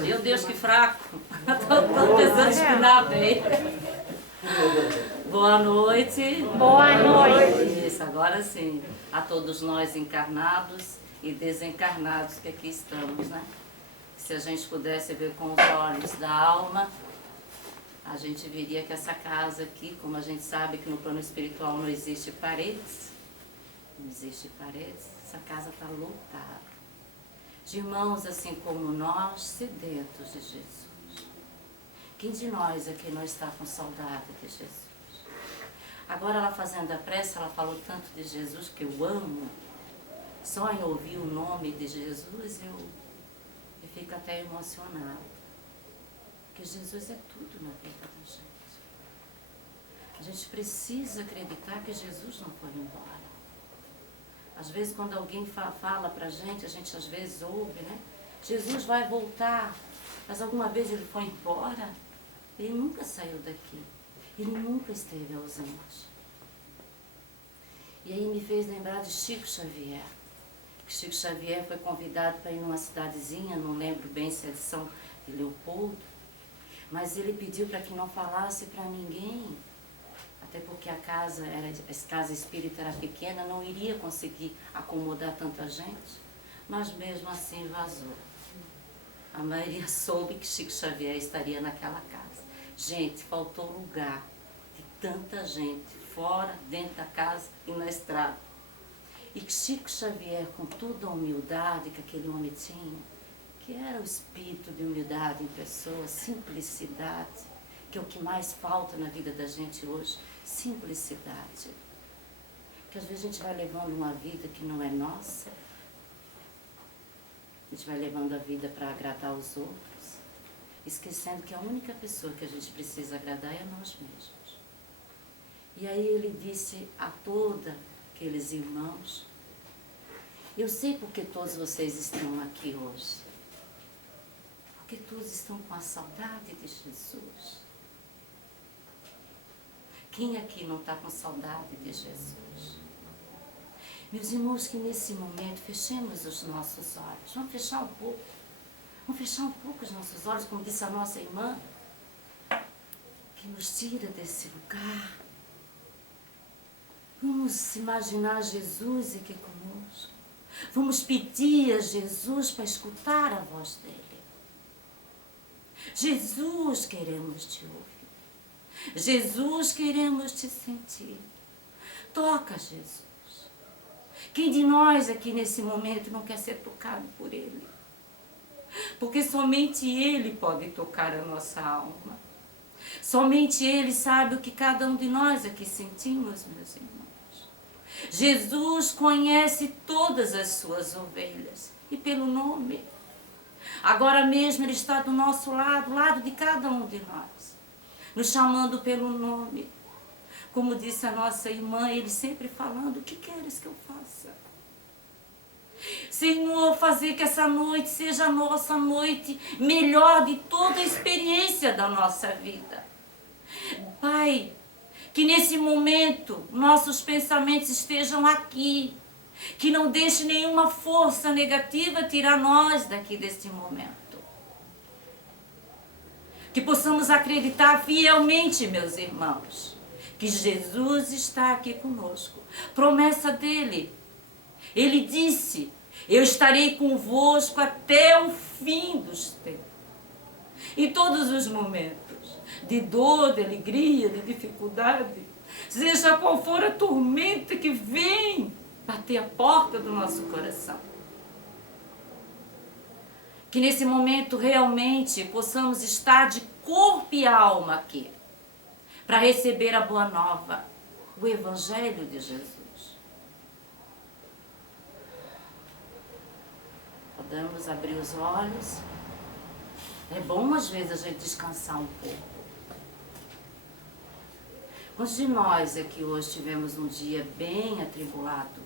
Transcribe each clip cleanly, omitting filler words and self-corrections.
Meu Deus, que fraco. Estou pensando espinar bem. Boa noite. Boa noite. Isso, agora sim. A todos nós encarnados e desencarnados que aqui estamos, né? Se a gente pudesse ver com os olhos da alma, a gente veria que essa casa aqui, como a gente sabe que no plano espiritual não existe paredes, não existe paredes, essa casa está lotada de irmãos assim como nós, sedentos de Jesus. Quem de nós aqui não está com saudade de Jesus? Agora ela fazendo a prece, ela falou tanto de Jesus que eu amo. Só em ouvir o nome de Jesus eu fico até emocionada. Porque Jesus é tudo na vida da gente. A gente precisa acreditar que Jesus não foi embora. Às vezes quando alguém fala pra gente, a gente às vezes ouve, né? Jesus vai voltar. Mas alguma vez ele foi embora? Ele nunca saiu daqui. Ele nunca esteve ausente. E aí me fez lembrar de Chico Xavier. Chico Xavier foi convidado para ir numa cidadezinha, não lembro bem se é de São Leopoldo, mas ele pediu para que não falasse para ninguém, até porque a casa espírita era pequena, não iria conseguir acomodar tanta gente, mas mesmo assim vazou. A maioria soube que Chico Xavier estaria naquela casa. Gente, faltou lugar de tanta gente, fora, dentro da casa e na estrada. E que Chico Xavier, com toda a humildade que aquele homem tinha, que era o espírito de humildade em pessoa, simplicidade, que é o que mais falta na vida da gente hoje, simplicidade. Porque às vezes a gente vai levando uma vida que não é nossa, a gente vai levando a vida para agradar os outros, esquecendo que a única pessoa que a gente precisa agradar é nós mesmos. E aí ele disse a toda aqueles irmãos, eu sei porque todos vocês estão aqui hoje, porque todos estão com a saudade de Jesus. Quem aqui não está com saudade de Jesus? Meus irmãos, que nesse momento fechemos os nossos olhos, vamos fechar um pouco os nossos olhos, como disse a nossa irmã, que nos tira desse lugar. Vamos imaginar Jesus aqui conosco. Vamos pedir a Jesus para escutar a voz dele. Jesus, queremos te ouvir. Jesus, queremos te sentir. Toca, Jesus. Quem de nós aqui nesse momento não quer ser tocado por ele? Porque somente ele pode tocar a nossa alma. Somente ele sabe o que cada um de nós aqui sentimos, meus irmãos. Jesus conhece todas as suas ovelhas, e pelo nome. Agora mesmo ele está do nosso lado, lado de cada um de nós, nos chamando pelo nome. Como disse a nossa irmã, ele sempre falando, o que queres que eu faça? Senhor, fazer que essa noite seja a nossa noite melhor de toda a experiência da nossa vida. Pai, que nesse momento nossos pensamentos estejam aqui, que não deixe nenhuma força negativa tirar nós daqui deste momento. Que possamos acreditar fielmente, meus irmãos, que Jesus está aqui conosco. Promessa dele. Ele disse, eu estarei convosco até o fim dos tempos. Em todos os momentos. De dor, de alegria, de dificuldade, seja qual for a tormenta que vem bater a porta do nosso coração. Que nesse momento realmente possamos estar de corpo e alma aqui, para receber a boa nova, o Evangelho de Jesus. Podemos abrir os olhos. É bom às vezes a gente descansar um pouco. Quantos de nós aqui hoje tivemos um dia bem atribulado?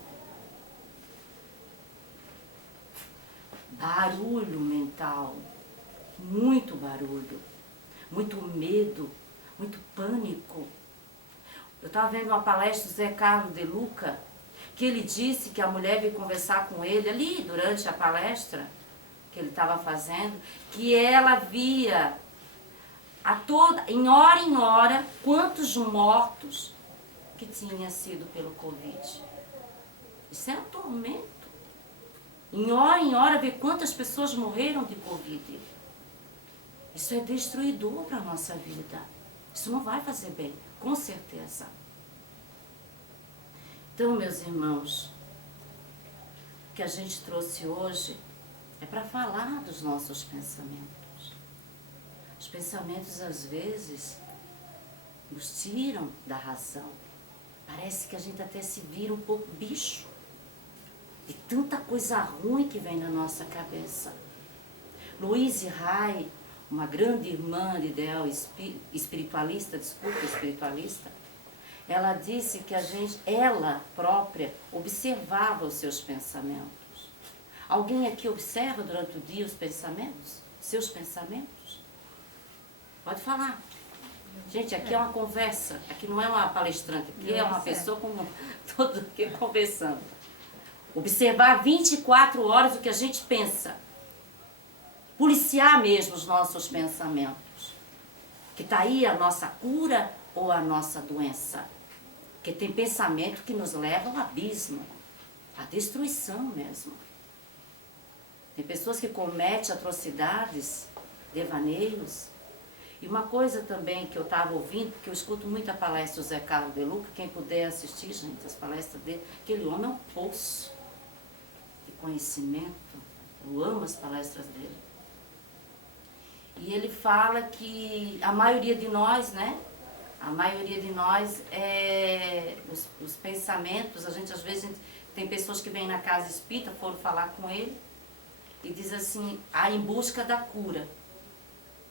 Barulho mental, muito barulho, muito medo, muito pânico. Eu estava vendo uma palestra do Zé Carlos de Luca, que ele disse que a mulher veio conversar com ele ali durante a palestra, que que ele estava fazendo, que ela via em hora, quantos mortos que tinha sido pelo Covid. Isso é um tormento. Em hora, ver quantas pessoas morreram de Covid. Isso é destruidor para a nossa vida. Isso não vai fazer bem, com certeza. Então, meus irmãos, o que a gente trouxe hoje é para falar dos nossos pensamentos. Os pensamentos, às vezes, nos tiram da razão. Parece que a gente até se vira um pouco bicho. E tanta coisa ruim que vem na nossa cabeça. Louise Hay, uma grande irmã de ideal espiritualista, ela disse que ela própria observava os seus pensamentos. Alguém aqui observa durante o dia os pensamentos? Seus pensamentos? Pode falar. Gente, aqui é uma conversa, aqui não é uma palestrante, aqui é uma pessoa como todo aqui conversando. Observar 24 horas o que a gente pensa. Policiar mesmo os nossos pensamentos. Que está aí a nossa cura ou a nossa doença. Porque tem pensamento que nos leva ao abismo, à destruição mesmo. Tem pessoas que cometem atrocidades, devaneios. E uma coisa também que eu estava ouvindo, porque eu escuto muita palestra do Zé Carlos de Luca, quem puder assistir, gente, as palestras dele, aquele homem é um poço de conhecimento. Eu amo as palestras dele. E ele fala que a maioria de nós, né? A maioria de nós, os pensamentos, a gente às vezes tem pessoas que vêm na casa espírita, foram falar com ele, e diz assim, em busca da cura.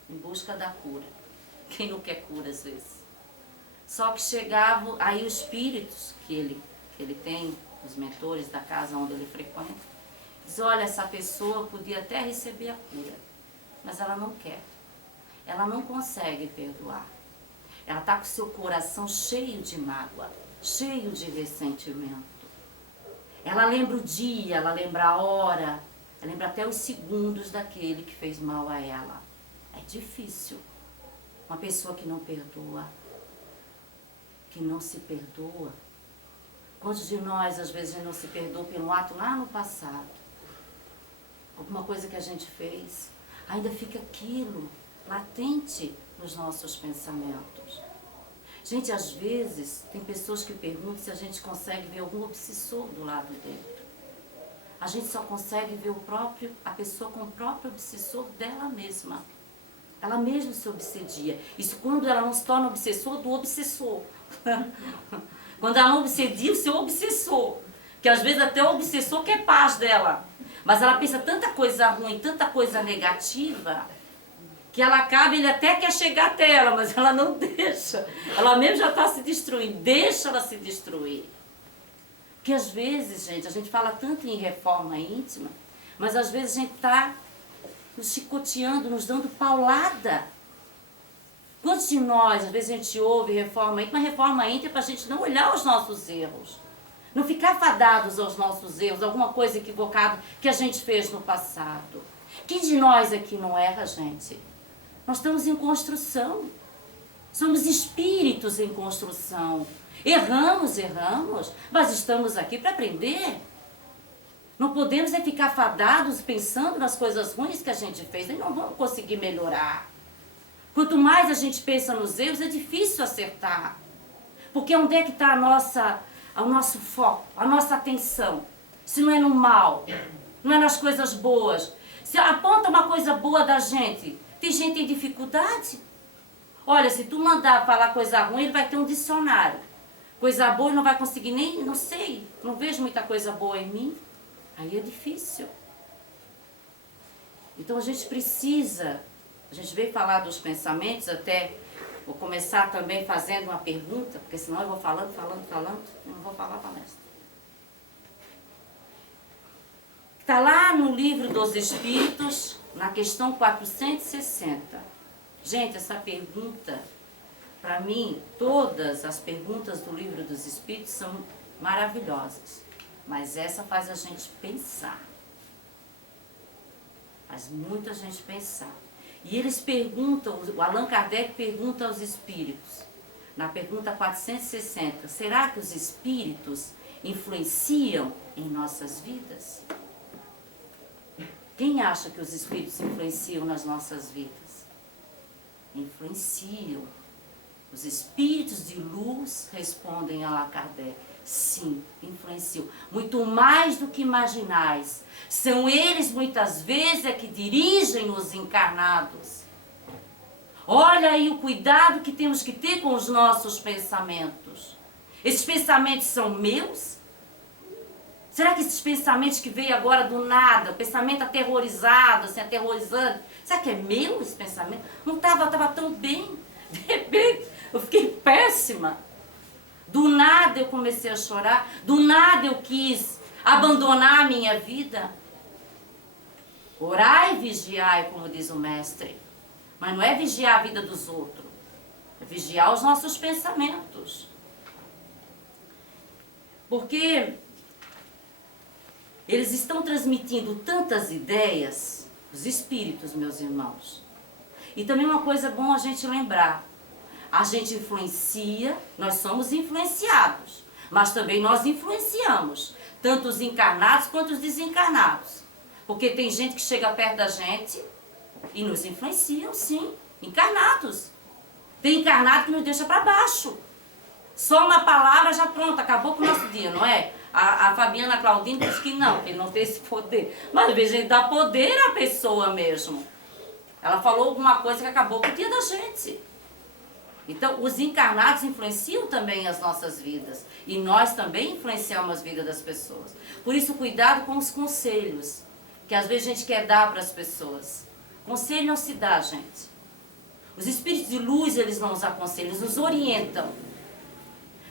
Em busca da cura. Quem não quer cura às vezes? Só que chegavam, aí os espíritos que ele tem, os mentores da casa onde ele frequenta, diz, olha, essa pessoa podia até receber a cura, mas ela não quer. Ela não consegue perdoar. Ela está com seu coração cheio de mágoa, cheio de ressentimento. Ela lembra o dia, ela lembra a hora, ela lembra até os segundos daquele que fez mal a ela. É difícil. Uma pessoa que não perdoa, que não se perdoa. Quantos de nós, às vezes, não se perdoa pelo ato lá no passado? Alguma coisa que a gente fez, ainda fica aquilo latente nos nossos pensamentos. Gente, às vezes, tem pessoas que perguntam se a gente consegue ver algum obsessor do lado dele. A gente só consegue ver a pessoa com o próprio obsessor dela mesma. Ela mesma se obsedia. Isso quando ela não se torna obsessor do obsessor. Quando ela não obsedia o seu obsessor. Que às vezes até o obsessor quer paz dela. Mas ela pensa tanta coisa ruim, tanta coisa negativa, que ela acaba, ele até quer chegar até ela, mas ela não deixa. Ela mesmo já está se destruindo. Deixa ela se destruir. Porque às vezes, gente, a gente fala tanto em reforma íntima, mas às vezes a gente está nos chicoteando, nos dando paulada. Quantos de nós, às vezes a gente ouve reforma íntima, mas reforma íntima é para a gente não olhar os nossos erros. Não ficar fadados aos nossos erros, alguma coisa equivocada que a gente fez no passado. Quem de nós aqui não erra, gente? Nós estamos em construção. Somos espíritos em construção. Erramos, mas estamos aqui para aprender. Não podemos ficar fadados pensando nas coisas ruins que a gente fez. Nós não vamos conseguir melhorar. Quanto mais a gente pensa nos erros, é difícil acertar. Porque onde é que está o nosso foco, a nossa atenção? Se não é no mal, não é nas coisas boas. Se aponta uma coisa boa da gente, tem gente que tem dificuldade. Olha, se tu mandar falar coisa ruim, ele vai ter um dicionário. Coisa boa ele não vai conseguir nem, não sei, não vejo muita coisa boa em mim. Aí é difícil. Então a gente veio falar dos pensamentos, até vou começar também fazendo uma pergunta, porque senão eu vou falando, e não vou falar a palestra. Está lá no Livro dos Espíritos, na questão 460. Gente, essa pergunta, para mim, todas as perguntas do Livro dos Espíritos são maravilhosas. Mas essa faz a gente pensar. Faz muita gente pensar. E eles perguntam, o Allan Kardec pergunta aos espíritos, na pergunta 460, será que os espíritos influenciam em nossas vidas? Quem acha que os espíritos influenciam nas nossas vidas? Influenciam. Os espíritos de luz respondem a Allan Kardec. Sim, influenciam. Muito mais do que imaginais. São eles, muitas vezes, é que dirigem os encarnados. Olha aí o cuidado que temos que ter com os nossos pensamentos. Esses pensamentos são meus? Será que esses pensamentos que veio agora do nada, pensamento aterrorizado, assim, aterrorizante, será que é meu esse pensamento? Não estava tão bem. De repente, eu fiquei péssima. Do nada eu comecei a chorar, do nada eu quis abandonar a minha vida. Orai e vigiai, como diz o mestre. Mas não é vigiar a vida dos outros, é vigiar os nossos pensamentos. Porque eles estão transmitindo tantas ideias, os espíritos, meus irmãos. E também uma coisa bom a gente lembrar. A gente influencia, nós somos influenciados, mas também nós influenciamos, tanto os encarnados quanto os desencarnados. Porque tem gente que chega perto da gente e nos influenciam, sim, encarnados. Tem encarnado que nos deixa para baixo. Só uma palavra já pronto, acabou com o nosso dia, não é? A Fabiana Claudine diz que não, que ele não tem esse poder. Mas às vezes a gente dá poder à pessoa mesmo. Ela falou alguma coisa que acabou com o dia da gente. Então, os encarnados influenciam também as nossas vidas. E nós também influenciamos as vidas das pessoas. Por isso, cuidado com os conselhos, que às vezes a gente quer dar para as pessoas. Conselho não se dá, gente. Os espíritos de luz, eles não nos aconselham, eles nos orientam.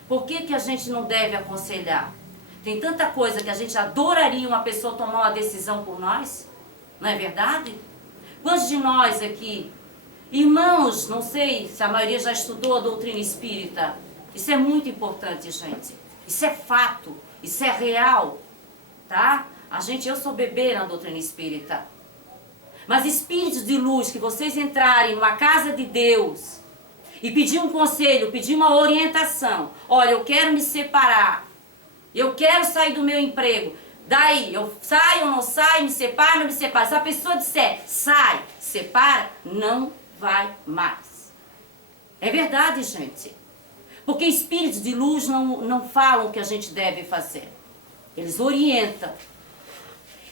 Por que a gente não deve aconselhar? Tem tanta coisa que a gente adoraria uma pessoa tomar uma decisão por nós. Não é verdade? Quantos de nós aqui... Irmãos, não sei se a maioria já estudou a doutrina espírita. Isso é muito importante, gente. Isso é fato, isso é real, tá? Eu sou bebê na doutrina espírita. Mas espíritos de luz, que vocês entrarem numa casa de Deus e pedir um conselho, pedir uma orientação. Olha, eu quero me separar. Eu quero sair do meu emprego. Daí, eu saio ou não saio, me separo, não me separo. Se a pessoa disser, sai, separa, não vai mais. É verdade, gente. Porque espíritos de luz não falam o que a gente deve fazer. Eles orientam.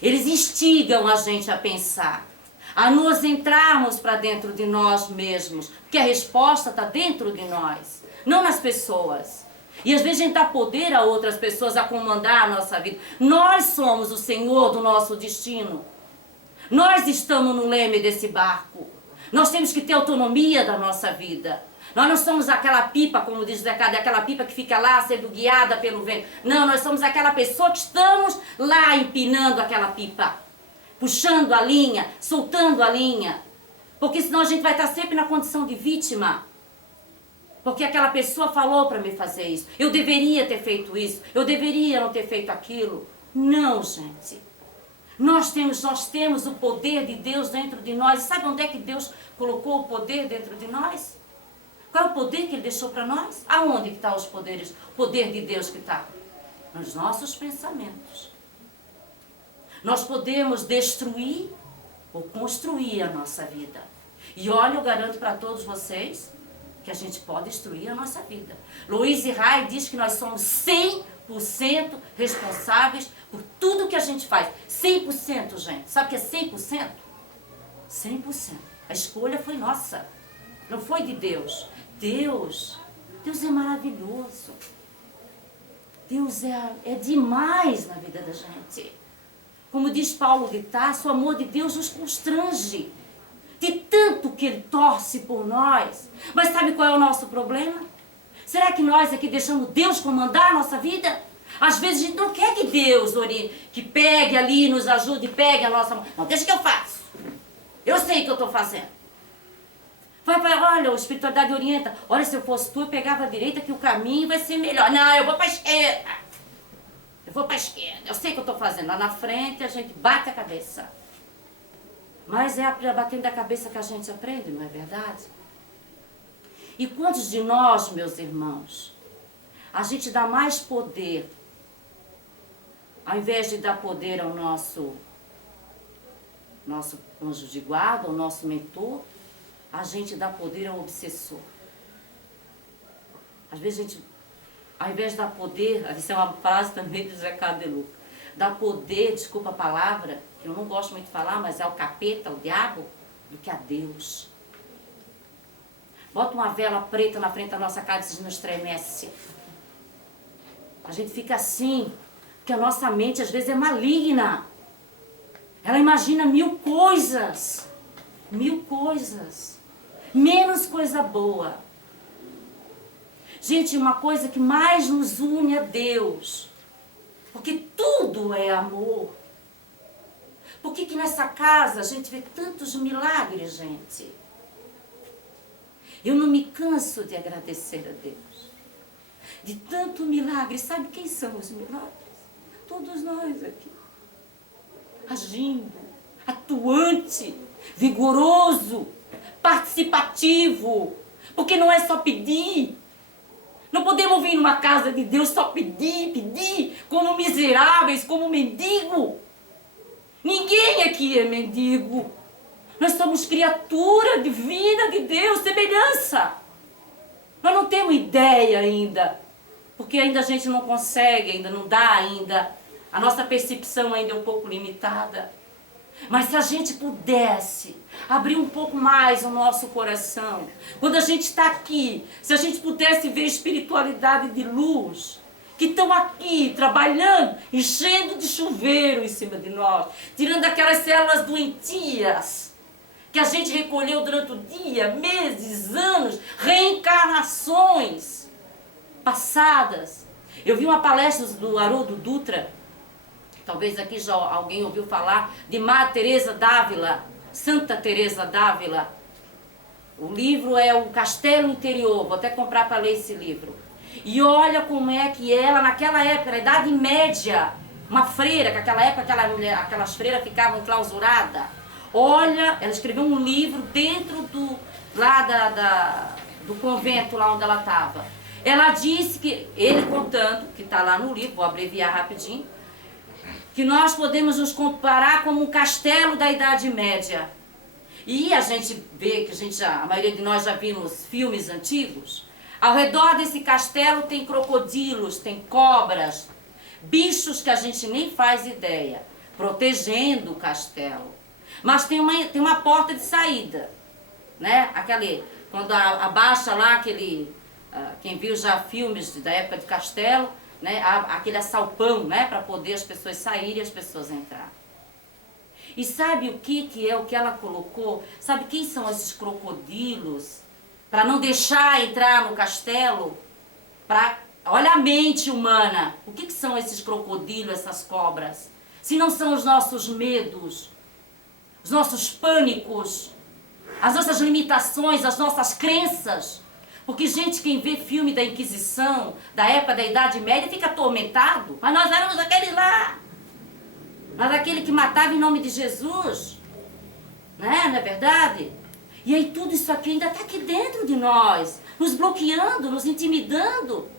Eles instigam a gente a pensar. A nos entrarmos para dentro de nós mesmos. Porque a resposta está dentro de nós. Não nas pessoas. E às vezes a gente dá poder a outras pessoas a comandar a nossa vida. Nós somos o Senhor do nosso destino. Nós estamos no leme desse barco. Nós temos que ter autonomia da nossa vida. Nós não somos aquela pipa, como diz o Zé Cadê, aquela pipa que fica lá sendo guiada pelo vento. Não, nós somos aquela pessoa que estamos lá empinando aquela pipa. Puxando a linha, soltando a linha. Porque senão a gente vai estar sempre na condição de vítima. Porque aquela pessoa falou para me fazer isso. Eu deveria ter feito isso. Eu deveria não ter feito aquilo. Não, gente. Nós temos o poder de Deus dentro de nós. E sabe onde é que Deus colocou o poder dentro de nós? Qual é o poder que Ele deixou para nós? Aonde que está os poderes? O poder de Deus que está? Nos nossos pensamentos. Nós podemos destruir ou construir a nossa vida. E olha, eu garanto para todos vocês que a gente pode destruir a nossa vida. Louise Hay diz que nós somos 100% responsáveis por tudo que a gente faz. 100%, gente. Sabe o que é 100%? 100%. A escolha foi nossa. Não foi de Deus. Deus é maravilhoso. Deus é demais na vida da gente. Como diz Paulo de Tarso, o amor de Deus nos constrange. De tanto que Ele torce por nós. Mas sabe qual é o nosso problema? Será que nós aqui deixamos Deus comandar a nossa vida? Às vezes a gente não quer que Deus que pegue ali, nos ajude, pegue a nossa mão. Não, deixa que eu faço. Eu sei o que eu estou fazendo. Olha, a espiritualidade orienta. Olha, se eu fosse tu, eu pegava a direita que o caminho vai ser melhor. Não, eu vou para a esquerda. Eu vou para a esquerda. Eu sei o que eu estou fazendo. Lá na frente a gente bate a cabeça. Mas é batendo a cabeça que a gente aprende, não é verdade? E quantos de nós, meus irmãos, a gente dá mais poder, ao invés de dar poder ao nosso anjo de guarda, ao nosso mentor, a gente dá poder ao obsessor. Às vezes a gente, ao invés de dar poder, isso é uma frase também do Zé Cadeluca, dá poder, desculpa a palavra, que eu não gosto muito de falar, mas é o capeta, o diabo, do que a Deus. Bota uma vela preta na frente da nossa casa e isso nos estremece. A gente fica assim, porque a nossa mente às vezes é maligna. Ela imagina 1000 coisas. 1000 coisas. Menos coisa boa. Gente, uma coisa que mais nos une a Deus. Porque tudo é amor. Por que nessa casa a gente vê tantos milagres, gente? Eu não me canso de agradecer a Deus. De tanto milagre. Sabe quem são os milagres? Todos nós aqui. Agindo, atuante, vigoroso, participativo. Porque não é só pedir. Não podemos vir numa casa de Deus só pedir, pedir, como miseráveis, como mendigo. Ninguém aqui é mendigo. Nós somos criatura divina de Deus, semelhança. Nós não temos ideia ainda, porque ainda a gente não consegue, ainda não dá ainda. A nossa percepção ainda é um pouco limitada. Mas se a gente pudesse abrir um pouco mais o nosso coração, quando a gente está aqui, se a gente pudesse ver espiritualidade de luz, que estão aqui trabalhando, enchendo de chuveiro em cima de nós, tirando aquelas células doentias, que a gente recolheu durante o dia, meses, anos, reencarnações passadas. Eu vi uma palestra do Haroldo Dutra, talvez aqui já alguém ouviu falar, de Madre Teresa d'Ávila, Santa Teresa d'Ávila. O livro é O Castelo Interior, vou até comprar para ler esse livro. E olha como é que ela, naquela época, na Idade Média, uma freira, que naquela época aquelas freiras ficavam clausuradas. Olha, ela escreveu um livro dentro do convento lá onde ela estava. Ela disse que, ele contando, que está lá no livro, vou abreviar rapidinho, que nós podemos nos comparar como um castelo da Idade Média. E a gente vê que a maioria de nós já vimos filmes antigos. Ao redor desse castelo tem crocodilos, tem cobras, bichos que a gente nem faz ideia, protegendo o castelo. Mas tem uma porta de saída, né? Quando abaixa lá quem viu já filmes da época de castelo, né? Aquele assalpão, né? Para poder as pessoas saírem e as pessoas entrarem. E sabe o que é o que ela colocou? Sabe quem são esses crocodilos? Para não deixar entrar no castelo? Olha a mente humana. O que são esses crocodilos, essas cobras? Se não são os nossos medos, os nossos pânicos, as nossas limitações, as nossas crenças. Porque, gente, quem vê filme da Inquisição, da época da Idade Média, fica atormentado. Mas nós éramos aquele lá. Nós aquele que matava em nome de Jesus. Né? Não é verdade? E aí tudo isso aqui ainda está aqui dentro de nós. Nos bloqueando, nos intimidando.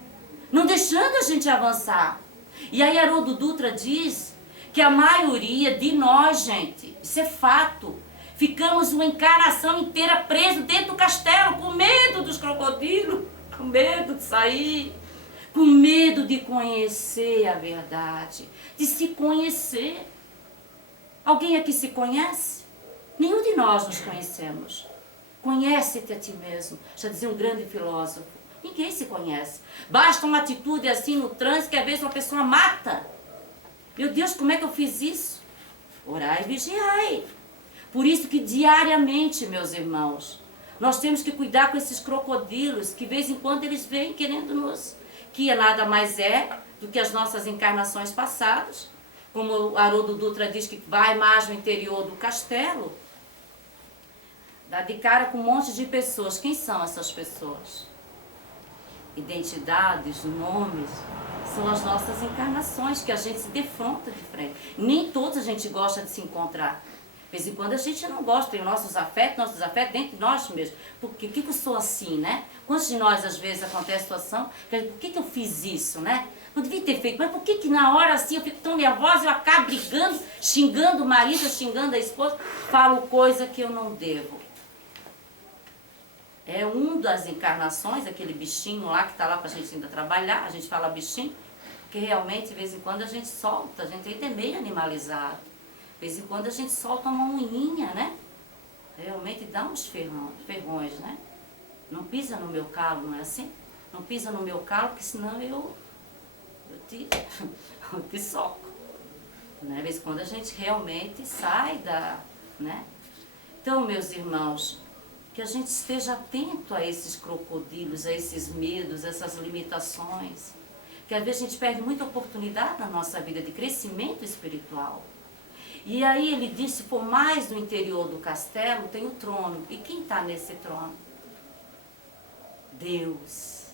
Não deixando a gente avançar. E aí Haroldo Dutra diz que a maioria de nós, gente, isso é fato, ficamos uma encarnação inteira preso dentro do castelo, com medo dos crocodilos, com medo de sair, com medo de conhecer a verdade, de se conhecer. Alguém aqui se conhece? Nenhum de nós nos conhecemos. Conhece-te a ti mesmo, já dizia um grande filósofo. Ninguém se conhece. Basta uma atitude assim no trânsito que às vezes uma pessoa mata. Meu Deus, como é que eu fiz isso? Orai e vigiai. Por isso que diariamente, meus irmãos, nós temos que cuidar com esses crocodilos, que de vez em quando eles vêm querendo que nada mais é do que as nossas encarnações passadas. Como o Haroldo Dutra diz que vai mais no interior do castelo, dá de cara com um monte de pessoas. Quem são essas pessoas? Identidades, nomes, são as nossas encarnações que a gente se defronta de frente. Nem todos a gente gosta de se encontrar. De vez em quando a gente não gosta, tem nossos afetos dentro de nós mesmos. Por que eu sou assim, né? Quantos de nós, às vezes, acontece a situação, por que eu fiz isso, né? Não devia ter feito, mas por que na hora assim eu fico tão nervosa, eu acabo brigando, xingando o marido, xingando a esposa, falo coisa que eu não devo. É uma das encarnações, aquele bichinho lá que está lá para a gente ainda trabalhar, a gente fala bichinho, porque realmente, de vez em quando, a gente solta, a gente ainda é meio animalizado. De vez em quando a gente solta uma unhinha, né? Realmente dá uns ferrões, né? Não pisa no meu calo, não é assim? Não pisa no meu calo, porque senão eu te soco. Né? De vez em quando a gente realmente sai da... né? Então, meus irmãos, que a gente esteja atento a esses crocodilos, a esses medos, essas limitações. Que às vezes a gente perde muita oportunidade na nossa vida de crescimento espiritual. E aí ele disse, por mais no interior do castelo tem o trono. E quem está nesse trono? Deus.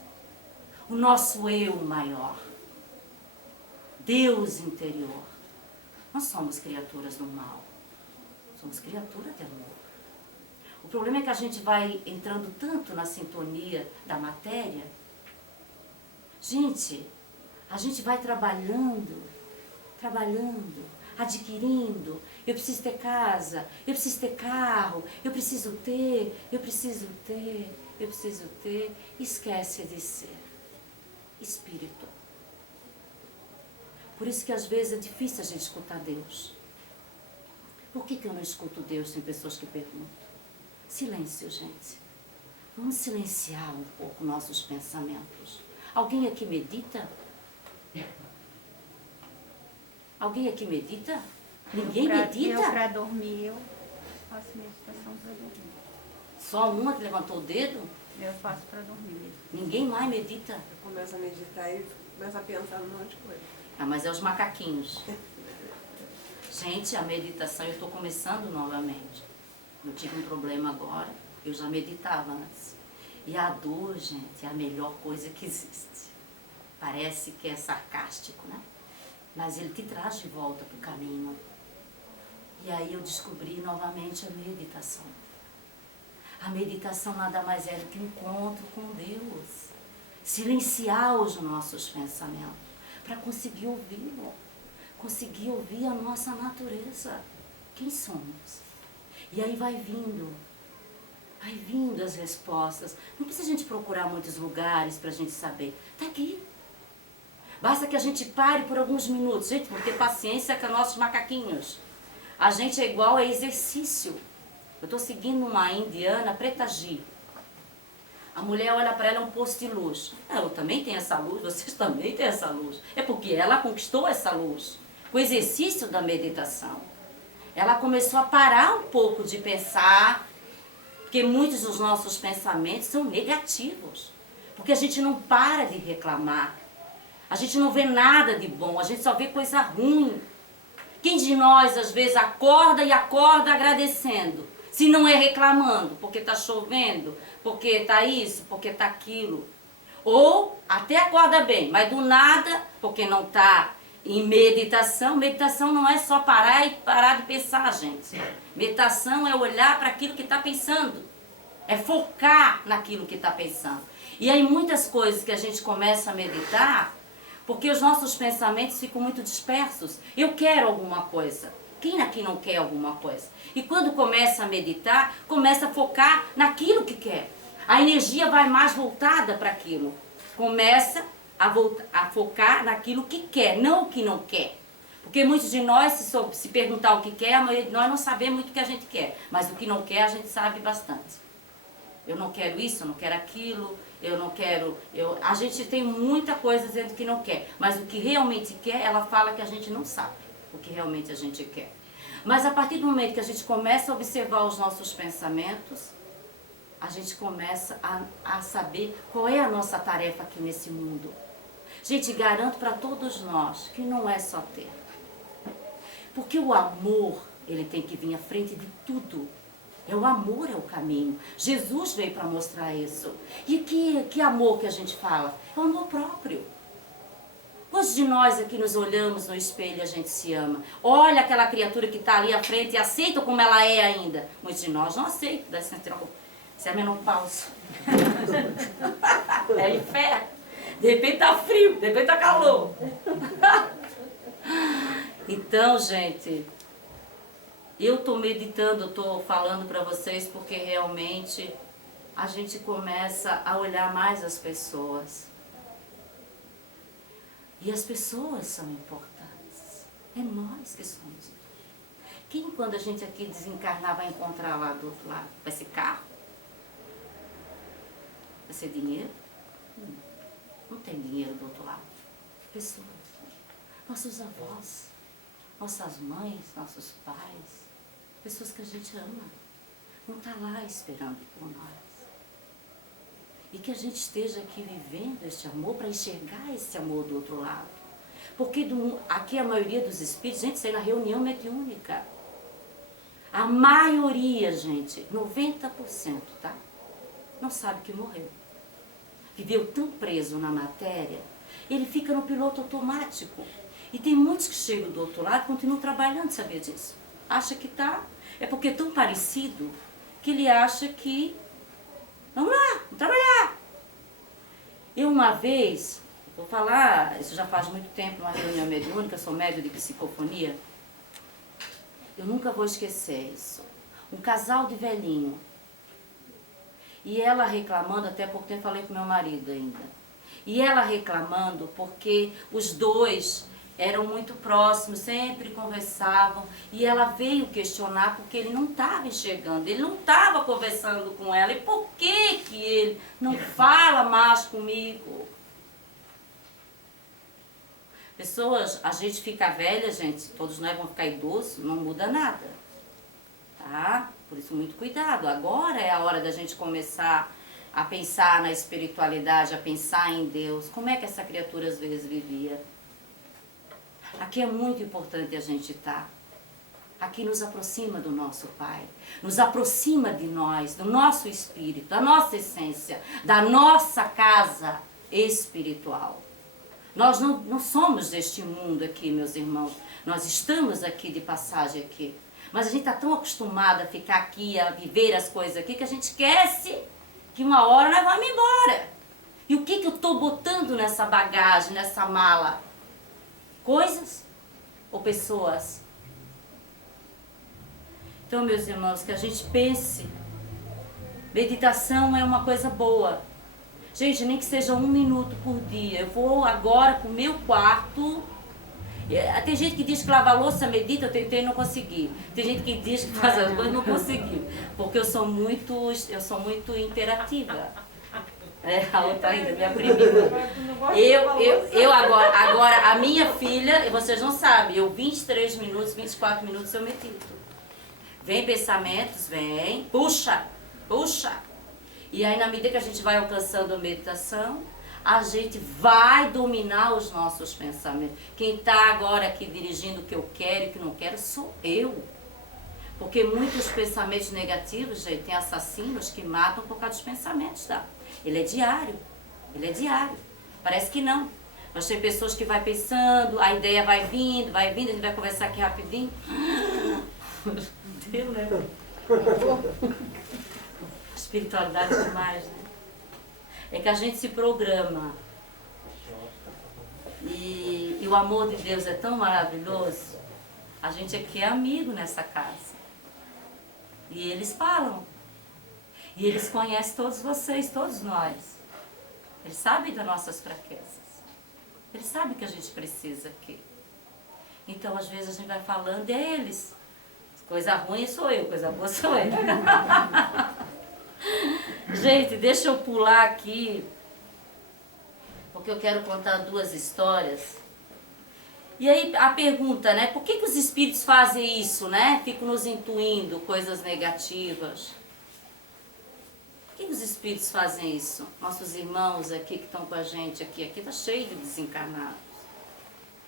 O nosso eu maior. Deus interior. Nós somos criaturas do mal. Somos criaturas de amor. O problema é que a gente vai entrando tanto na sintonia da matéria. Gente, a gente vai trabalhando, adquirindo. Eu preciso ter casa, eu preciso ter carro, eu preciso ter. Esquece de ser espírito. Por isso que às vezes é difícil a gente escutar Deus. Por que eu não escuto Deus? Tem pessoas que perguntam. Silêncio, gente. Vamos silenciar um pouco nossos pensamentos. Alguém aqui medita? Alguém aqui medita? Ninguém medita? Eu, para dormir, eu faço meditação para dormir. Só uma que levantou o dedo? Eu faço para dormir. Ninguém mais medita? Eu começo a meditar e começo a pensar num monte de coisa. Ah, mas é os macaquinhos. Gente, a meditação eu estou começando novamente. Eu tive um problema agora, eu já meditava antes. E a dor, gente, é a melhor coisa que existe. Parece que é sarcástico, né? Mas ele te traz de volta para o caminho. E aí eu descobri novamente a meditação. A meditação nada mais é do que um encontro com Deus. Silenciar os nossos pensamentos para conseguir ouvi-lo. Conseguir ouvir a nossa natureza. Quem somos? E aí vai vindo as respostas. Não precisa a gente procurar muitos lugares para a gente saber. Está aqui. Basta que a gente pare por alguns minutos. Gente, vamos ter paciência com nossos macaquinhos. A gente é igual a exercício. Eu estou seguindo uma indiana, Preta G. A mulher olha para ela, é um posto de luz. Eu também tenho essa luz, vocês também têm essa luz. É porque ela conquistou essa luz. Com o exercício da meditação. Ela começou a parar um pouco de pensar, porque muitos dos nossos pensamentos são negativos. Porque a gente não para de reclamar. A gente não vê nada de bom, a gente só vê coisa ruim. Quem de nós, às vezes, acorda agradecendo? Se não é reclamando, porque está chovendo, porque está isso, porque está aquilo. Ou até acorda bem, mas do nada, porque não está em meditação. Meditação não é só parar de pensar, gente. Meditação é olhar para aquilo que está pensando. É focar naquilo que está pensando. E aí muitas coisas que a gente começa a meditar, porque os nossos pensamentos ficam muito dispersos. Eu quero alguma coisa. Quem aqui não quer alguma coisa? E quando começa a meditar, começa a focar naquilo que quer. A energia vai mais voltada para aquilo. Começa a focar naquilo que quer, não o que não quer. Porque muitos de nós, se perguntar o que quer, a maioria de nós não sabemos muito o que a gente quer. Mas o que não quer, a gente sabe bastante. Eu não quero isso, eu não quero aquilo, eu não quero... A gente tem muita coisa dizendo que não quer. Mas o que realmente quer, ela fala que a gente não sabe o que realmente a gente quer. Mas a partir do momento que a gente começa a observar os nossos pensamentos, a gente começa a saber qual é a nossa tarefa aqui nesse mundo. Gente, garanto para todos nós que não é só ter. Porque o amor, ele tem que vir à frente de tudo. O amor é o caminho. Jesus veio para mostrar isso. E que amor que a gente fala? É o amor próprio. Quantos de nós aqui nos olhamos no espelho e a gente se ama? Olha aquela criatura que está ali à frente e aceita como ela é ainda. Muitos de nós não aceitam. Isso é menopausa. É inferno. De repente tá frio, de repente tá calor. Então, gente, eu estou meditando, estou falando para vocês porque realmente a gente começa a olhar mais as pessoas. E as pessoas são importantes. É nós que somos. Quem, quando a gente aqui desencarnar, vai encontrar lá do outro lado? Vai ser carro? Vai ser dinheiro? Não tem dinheiro do outro lado. Pessoas. Nossos avós, nossas mães, nossos pais. Pessoas que a gente ama. Não está lá esperando por nós. E que a gente esteja aqui vivendo este amor para enxergar esse amor do outro lado. Porque aqui a maioria dos espíritos, gente, isso aí na reunião mediúnica. A maioria, gente, 90%, tá? Não sabe que morreu. Viveu tão preso na matéria, ele fica no piloto automático. E tem muitos que chegam do outro lado e continuam trabalhando, sabia disso? Acha que tá. É porque é tão parecido que ele acha que vamos lá, vamos trabalhar. Eu uma vez, vou falar, isso já faz muito tempo, numa reunião mediúnica, eu sou médium de psicofonia. Eu nunca vou esquecer isso. Um casal de velhinho. E ela reclamando, até pouco tempo falei com meu marido ainda. E ela reclamando porque os dois eram muito próximos, sempre conversavam. E ela veio questionar porque ele não estava enxergando, ele não estava conversando com ela. E por que que ele não fala mais comigo? Pessoas, a gente fica velha, gente, todos nós vamos ficar idosos, não muda nada. Tá? Por isso, muito cuidado. Agora é a hora da gente começar a pensar na espiritualidade, a pensar em Deus. Como é que essa criatura às vezes vivia? Aqui é muito importante a gente estar. Aqui nos aproxima do nosso Pai, nos aproxima de nós, do nosso espírito, da nossa essência, da nossa casa espiritual. Nós não somos deste mundo aqui, meus irmãos. Nós estamos aqui de passagem aqui. Mas a gente está tão acostumado a ficar aqui, a viver as coisas aqui, que a gente esquece que uma hora nós vamos embora. E o que eu estou botando nessa bagagem, nessa mala? Coisas ou pessoas? Então, meus irmãos, que a gente pense. Meditação é uma coisa boa. Gente, nem que seja 1 minuto por dia. Eu vou agora pro meu quarto. Tem gente que diz que lavar louça medita, eu tentei e não consegui. Tem gente que diz que faz as coisas e não conseguiu. Porque eu sou muito imperativa. A outra ainda, minha primita. Eu agora, a minha filha, vocês não sabem, eu 23 minutos, 24 minutos eu medito. Vem pensamentos, vem, puxa. E aí na medida que a gente vai alcançando a meditação, a gente vai dominar os nossos pensamentos. Quem está agora aqui dirigindo o que eu quero e o que não quero sou eu. Porque muitos pensamentos negativos, gente, tem assassinos que matam por causa dos pensamentos, tá? Ele é diário. Parece que não. Mas tem pessoas que vai pensando, a ideia vai vindo, a gente vai conversar aqui rapidinho. Deu, né? Espiritualidade é demais, né? É que a gente se programa. E o amor de Deus é tão maravilhoso. A gente aqui é amigo nessa casa. E eles falam. E eles conhecem todos vocês, todos nós. Eles sabem das nossas fraquezas. Eles sabem que a gente precisa aqui. Então, às vezes, a gente vai falando e é eles. Coisa ruim sou eu, coisa boa sou eu. Gente, deixa eu pular aqui, porque eu quero contar 2 histórias. E aí a pergunta, né? Por que os espíritos fazem isso, né? Ficam nos intuindo coisas negativas. Por que os espíritos fazem isso? Nossos irmãos aqui que estão com a gente aqui está cheio de desencarnados.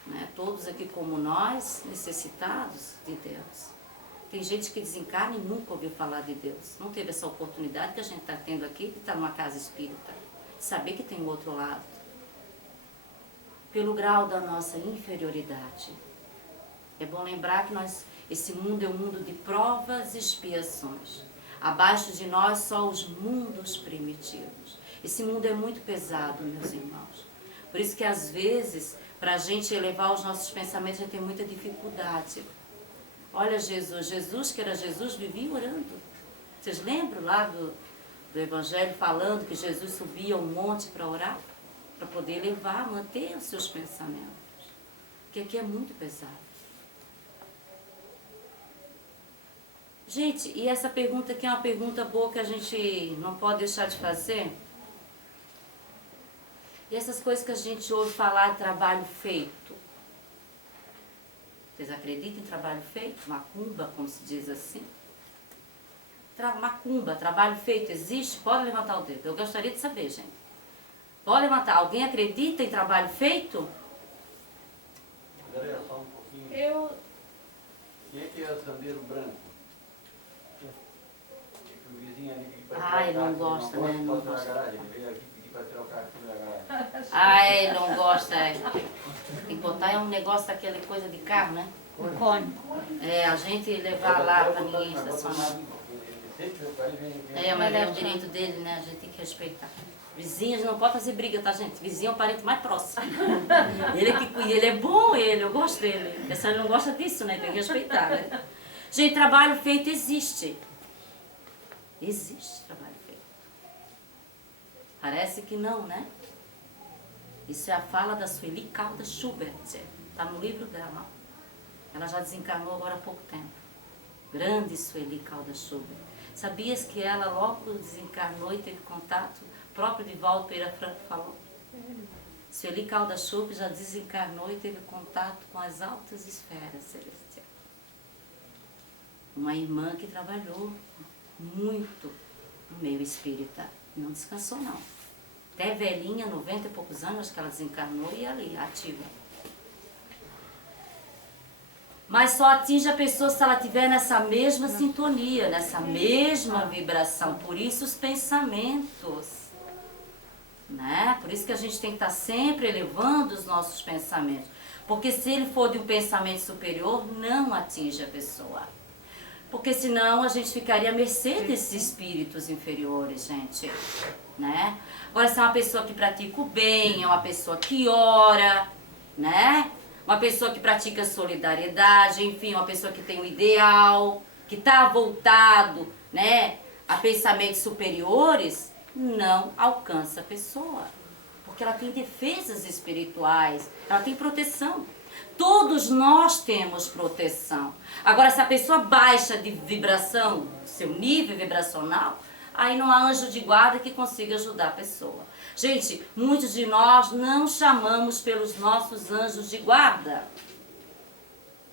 Né? Todos aqui como nós, necessitados de Deus. Tem gente que desencarna e nunca ouviu falar de Deus. Não teve essa oportunidade que a gente está tendo aqui, de estar numa casa espírita. De saber que tem o outro lado. pelo grau da nossa inferioridade. É bom lembrar que esse mundo é um mundo de provas e expiações. Abaixo de nós só os mundos primitivos. Esse mundo é muito pesado, meus irmãos. Por isso que às vezes, para a gente elevar os nossos pensamentos, a gente tem muita dificuldade. Olha Jesus que era Jesus, vivia orando. Vocês lembram lá do Evangelho falando que Jesus subia um monte para orar? Para poder elevar, manter os seus pensamentos. Porque aqui é muito pesado. Gente, e essa pergunta aqui é uma pergunta boa que a gente não pode deixar de fazer. E essas coisas que a gente ouve falar de trabalho feito. Vocês acreditam em trabalho feito? Macumba, como se diz assim? Macumba, trabalho feito, existe? Pode levantar o dedo. Eu gostaria de saber, gente. Pode levantar. Alguém acredita em trabalho feito? Peraí, só um pouquinho. Quem é que é sandeiro branco? O vizinho ali pediu para tirar o carro. Ele não gosta, né? Não Posso gosta. na garagem? Ele veio aqui pedir para tirar o carro aqui da garagem. Ele não gosta. Tem que botar um negócio daquela coisa de carro, né? Cone. A gente levar lá para ninguém estacionar. Mas é o direito dele, né? A gente tem que respeitar. Vizinhos não pode fazer briga, tá, gente? Vizinho é o parente mais próximo. Ele é bom, eu gosto dele. A senhora não gosta disso, né? Tem que respeitar, né? Gente, trabalho feito existe. Existe trabalho feito. Parece que não, né? Isso é a fala da Sueli Caldas Schubert. Está no livro dela. Ela já desencarnou agora há pouco tempo. Grande Sueli Caldas Schubert. Sabias que ela logo desencarnou e teve contato? O próprio Divaldo Pereira Franco falou. Sueli Caldas Schubert já desencarnou e teve contato com as altas esferas celestiais. Uma irmã que trabalhou muito no meio espírita. Não descansou, não. Até velhinha, 90 e poucos anos, acho que ela desencarnou e ali, ativa. Mas só atinge a pessoa se ela estiver nessa mesma sintonia, nessa mesma vibração. Por isso os pensamentos, né? Por isso que a gente tem que estar sempre elevando os nossos pensamentos. Porque se ele for de um pensamento superior, não atinge a pessoa. Porque senão a gente ficaria à mercê desses espíritos inferiores, gente. Né? Agora, se é uma pessoa que pratica o bem, é uma pessoa que ora, né? Uma pessoa que pratica solidariedade, enfim, uma pessoa que tem um ideal, que está voltado, né, a pensamentos superiores, não alcança a pessoa. Porque ela tem defesas espirituais, ela tem proteção. Todos nós temos proteção. Agora, se a pessoa baixa de vibração, seu nível vibracional, aí não há anjo de guarda que consiga ajudar a pessoa. Gente, muitos de nós não chamamos pelos nossos anjos de guarda.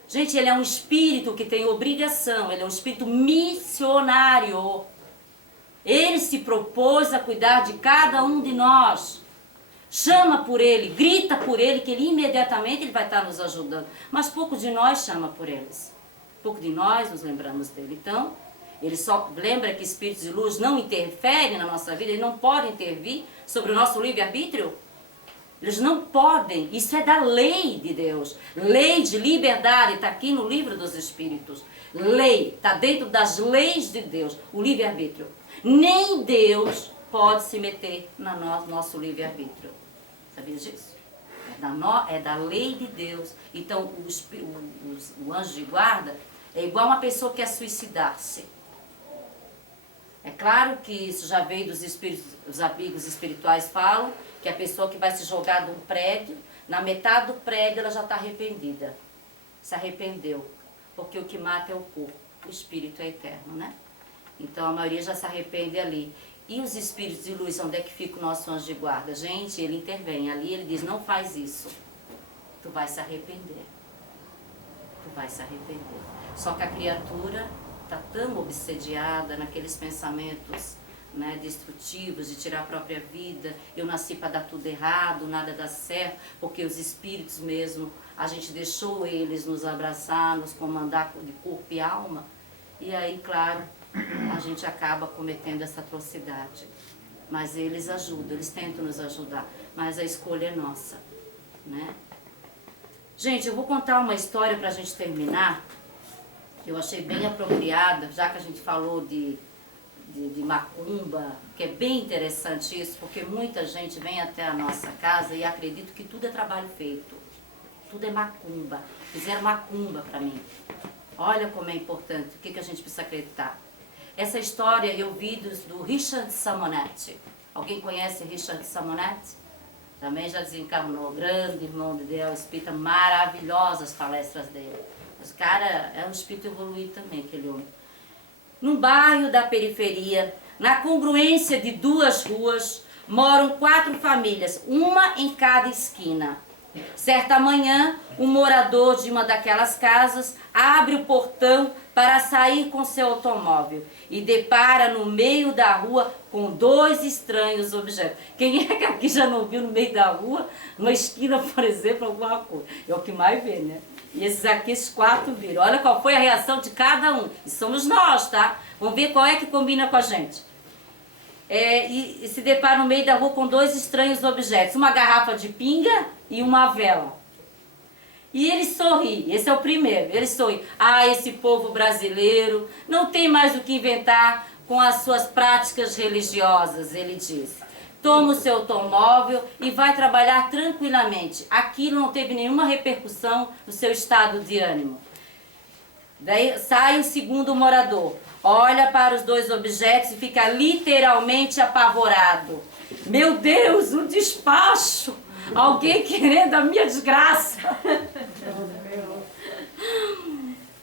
Gente, ele é um espírito que tem obrigação, ele é um espírito missionário. Ele se propôs a cuidar de cada um de nós. Chama por ele, grita por ele, que ele imediatamente ele vai estar nos ajudando. Mas pouco de nós chama por eles. Pouco de nós nos lembramos dele. Então, ele só lembra que espíritos de luz não interferem na nossa vida, eles não podem intervir sobre o nosso livre-arbítrio. Eles não podem, isso é da lei de Deus. Lei de liberdade, está aqui no livro dos Espíritos. Lei, está dentro das leis de Deus, o livre-arbítrio. Nem Deus pode se meter no nosso livre-arbítrio. Sabia disso? É da lei de Deus. Então, o anjo de guarda é igual uma pessoa que quer suicidar-se. É claro que isso já veio dos espíritos, os amigos espirituais falam que a pessoa que vai se jogar de um prédio, na metade do prédio ela já está arrependida. Se arrependeu. Porque o que mata é o corpo, o espírito é eterno, né? Então a maioria já se arrepende ali. E os espíritos de luz, onde é que fica o nosso anjo de guarda? Gente, ele intervém ali, ele diz, não faz isso. Tu vai se arrepender. Tu vai se arrepender. Só que a criatura está tão obsediada naqueles pensamentos, né, destrutivos, de tirar a própria vida. Eu nasci para dar tudo errado, nada dá certo, porque os espíritos mesmo, a gente deixou eles nos abraçar, nos comandar de corpo e alma. E aí, claro, a gente acaba cometendo essa atrocidade. Mas eles ajudam, eles tentam nos ajudar. Mas a escolha é nossa. né? Gente, eu vou contar uma história para a gente terminar, que eu achei bem apropriada, já que a gente falou de macumba, que é bem interessante isso, porque muita gente vem até a nossa casa e acredita que tudo é trabalho feito, tudo é macumba, fizeram macumba para mim. Olha como é importante, o que a gente precisa acreditar. Essa história eu vi do Richard Simonetti. Alguém conhece Richard Simonetti? Também já desencarnou, grande irmão de Deus, espírita, maravilhosas palestras dele. Mas o cara é um espírito evoluído também, aquele homem. Num bairro da periferia, na congruência de 2 ruas, moram 4 famílias, uma em cada esquina. Certa manhã, um morador de uma daquelas casas abre o portão para sair com seu automóvel e depara no meio da rua com 2 estranhos objetos. Quem é que aqui já não viu no meio da rua, numa esquina, por exemplo, alguma coisa? É o que mais vê, né? E esses 4 viram. Olha qual foi a reação de cada um. E somos nós, tá? Vamos ver qual é que combina com a gente. E se depara no meio da rua com 2 estranhos objetos. Uma garrafa de pinga e uma vela. E ele sorri. Esse é o primeiro. Ele sorri. Ah, esse povo brasileiro não tem mais o que inventar com as suas práticas religiosas, ele diz. Toma o seu automóvel e vai trabalhar tranquilamente. Aquilo não teve nenhuma repercussão no seu estado de ânimo. Daí sai o segundo morador, olha para os 2 objetos e fica literalmente apavorado. Meu Deus, um despacho! Alguém querendo a minha desgraça!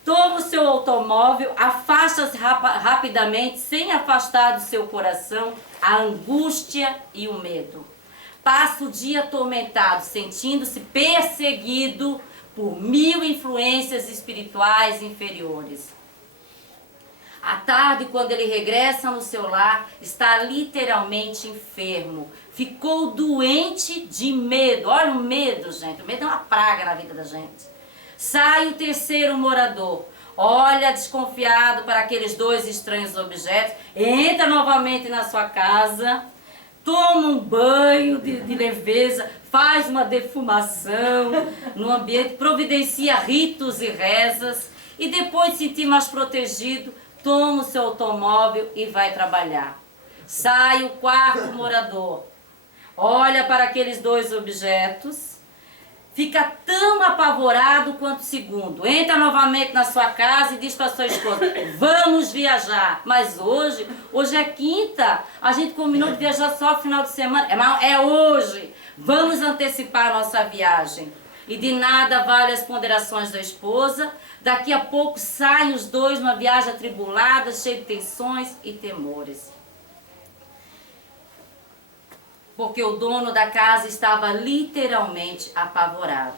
Toma o seu automóvel, afasta-se rapidamente, sem afastar do seu coração a angústia e o medo. Passa o dia atormentado, sentindo-se perseguido por 1000 influências espirituais inferiores. À tarde, quando ele regressa no seu lar, está literalmente enfermo. Ficou doente de medo. Olha o medo, gente. O medo é uma praga na vida da gente. Sai o terceiro morador. Olha desconfiado para aqueles 2 estranhos objetos. Entra novamente na sua casa. Toma um banho de leveza. Faz uma defumação no ambiente. Providencia ritos e rezas. E depois de se sentir mais protegido, toma o seu automóvel e vai trabalhar. Sai o 4º morador. Olha para aqueles 2 objetos. Fica tão apavorado quanto o segundo. Entra novamente na sua casa e diz para sua esposa, vamos viajar. Mas hoje é quinta. A gente combinou de viajar só no final de semana. É hoje. Vamos antecipar a nossa viagem. E de nada vale as ponderações da esposa. Daqui a pouco saem os 2 numa viagem atribulada, cheia de tensões e temores. Porque o dono da casa estava literalmente apavorado.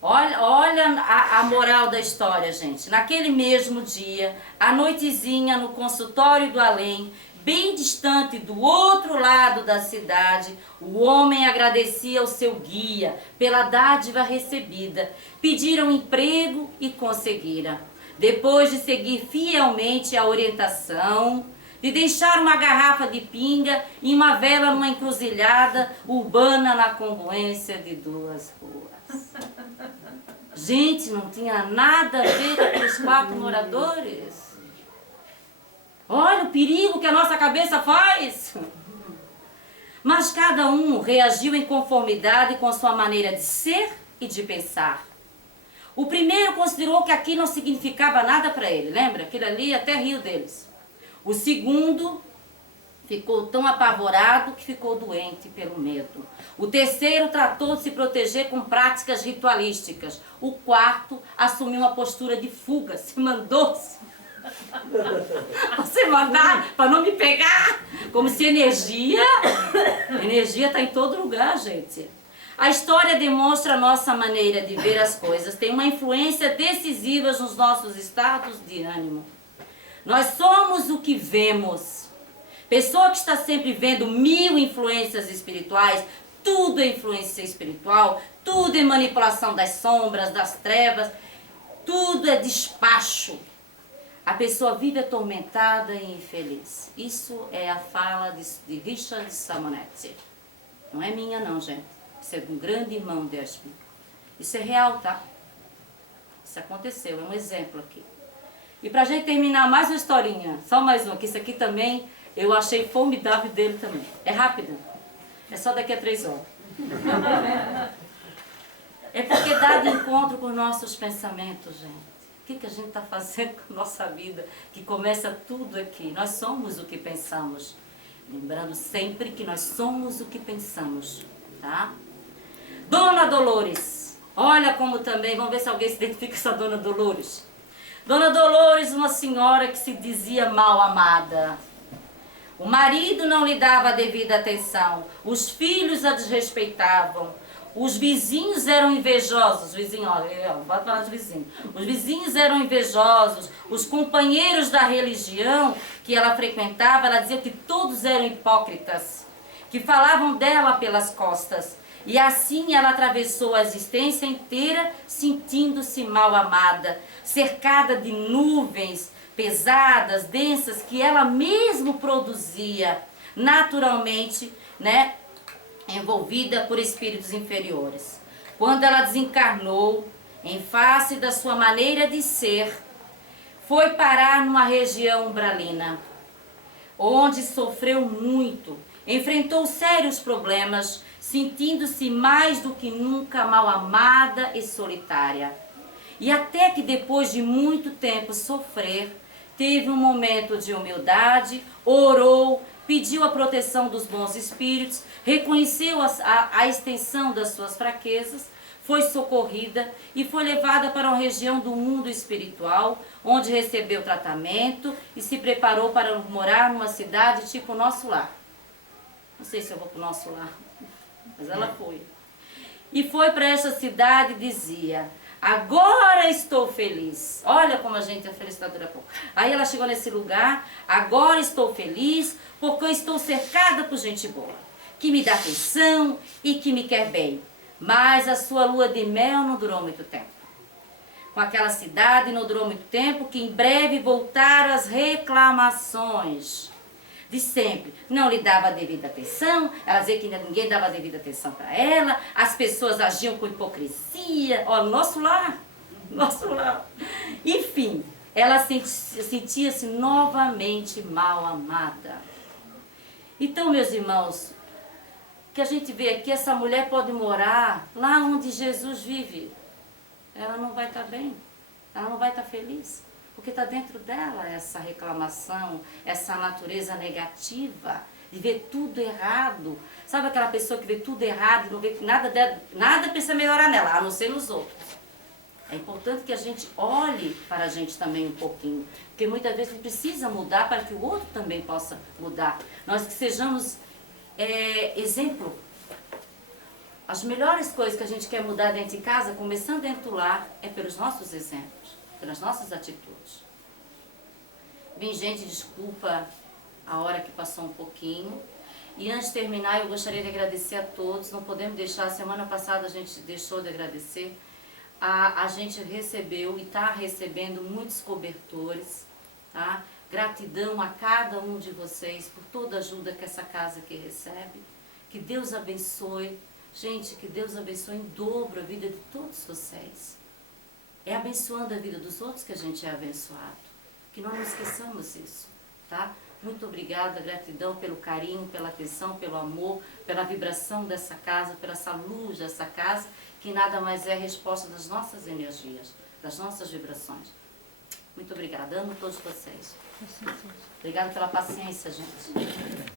Olha a moral da história, gente. Naquele mesmo dia, à noitezinha, no consultório do além, bem distante do outro lado da cidade, o homem agradecia ao seu guia pela dádiva recebida. Pediram emprego e conseguiram. Depois de seguir fielmente a orientação, de deixar uma garrafa de pinga e uma vela numa encruzilhada urbana na congruência de 2 ruas. Gente, não tinha nada a ver com aqueles 4 moradores. Olha o perigo que a nossa cabeça faz. Mas cada um reagiu em conformidade com sua maneira de ser e de pensar. O primeiro considerou que aquilo não significava nada para ele, lembra? Aquilo ali até riu deles. O segundo ficou tão apavorado que ficou doente pelo medo. O terceiro tratou de se proteger com práticas ritualísticas. O 4º assumiu uma postura de fuga, se mandou-se. Você mandar para não me pegar. Como se energia está em todo lugar, gente. A história demonstra a nossa maneira de ver as coisas. Tem uma influência decisiva nos nossos estados de ânimo. Nós somos o que vemos. Pessoa que está sempre vendo 1000 influências espirituais, tudo é influência espiritual, tudo é manipulação das sombras, das trevas, tudo é despacho. A pessoa vive atormentada e infeliz. Isso é a fala de Richard Simonetti. Não é minha não, gente. Isso é um grande irmão déspota. Isso é real, tá? Isso aconteceu, é um exemplo aqui. E pra gente terminar mais uma historinha, só mais uma, que isso aqui também eu achei formidável dele também. É rápida, é só daqui a 3 horas. É porque dá de encontro com os nossos pensamentos, gente. O que a gente está fazendo com a nossa vida? Que começa tudo aqui. Nós somos o que pensamos. Lembrando sempre que nós somos o que pensamos, tá? Dona Dolores. Olha como também, vamos ver se alguém se identifica com essa Dona Dolores. Dona Dolores, uma senhora que se dizia mal amada. O marido não lhe dava a devida atenção. Os filhos a desrespeitavam. Os vizinhos eram invejosos. Vizinho, olha, bota falar dos vizinhos. Os vizinhos eram invejosos. Os companheiros da religião que ela frequentava, ela dizia que todos eram hipócritas, que falavam dela pelas costas. E assim ela atravessou a existência inteira sentindo-se mal amada, cercada de nuvens pesadas, densas, que ela mesmo produzia naturalmente, né? Envolvida por espíritos inferiores. Quando ela desencarnou, em face da sua maneira de ser, foi parar numa região umbralina, onde sofreu muito, enfrentou sérios problemas, sentindo-se mais do que nunca mal amada e solitária. E até que depois de muito tempo sofrer, teve um momento de humildade, orou, pediu a proteção dos bons espíritos, reconheceu a extensão das suas fraquezas, foi socorrida e foi levada para uma região do mundo espiritual, onde recebeu tratamento e se preparou para morar numa cidade tipo o nosso lar. Não sei se eu vou para o nosso lar, mas ela foi. E foi para essa cidade e dizia: agora estou feliz. Olha como a gente é feliz dura pouco. Aí ela chegou nesse lugar: agora estou feliz porque eu estou cercada por gente boa, que me dá atenção e que me quer bem. Mas a sua lua de mel não durou muito tempo. Com aquela cidade não durou muito tempo, que em breve voltaram as reclamações de sempre. Não lhe dava a devida atenção, ela dizia que ninguém dava a devida atenção para ela, as pessoas agiam com hipocrisia. Ó, nosso lar. Enfim, ela sentia-se novamente mal amada. Então, meus irmãos, que a gente vê aqui, essa mulher pode morar lá onde Jesus vive. Ela não vai estar bem, ela não vai estar feliz. Porque está dentro dela essa reclamação, essa natureza negativa, de ver tudo errado. Sabe aquela pessoa que vê tudo errado, não vê que nada precisa melhorar nela, a não ser nos outros. É importante que a gente olhe para a gente também um pouquinho, porque muitas vezes a gente precisa mudar para que o outro também possa mudar. Nós que sejamos exemplo. As melhores coisas que a gente quer mudar dentro de casa, começando dentro do lar, é pelos nossos exemplos, pelas nossas atitudes. Bem, gente, desculpa a hora que passou um pouquinho. E antes de terminar, eu gostaria de agradecer a todos. Não podemos deixar, semana passada a gente deixou de agradecer. A gente recebeu e está recebendo muitos cobertores, tá? Gratidão a cada um de vocês por toda a ajuda que essa casa aqui recebe. Que Deus abençoe. Gente, que Deus abençoe em dobro a vida de todos vocês. É abençoando a vida dos outros que a gente é abençoado. Que não nos esqueçamos isso, tá? Muito obrigada, gratidão pelo carinho, pela atenção, pelo amor, pela vibração dessa casa, pela essa luz dessa casa, que nada mais é a resposta das nossas energias, das nossas vibrações. Muito obrigada, amo todos vocês. Obrigada pela paciência, gente.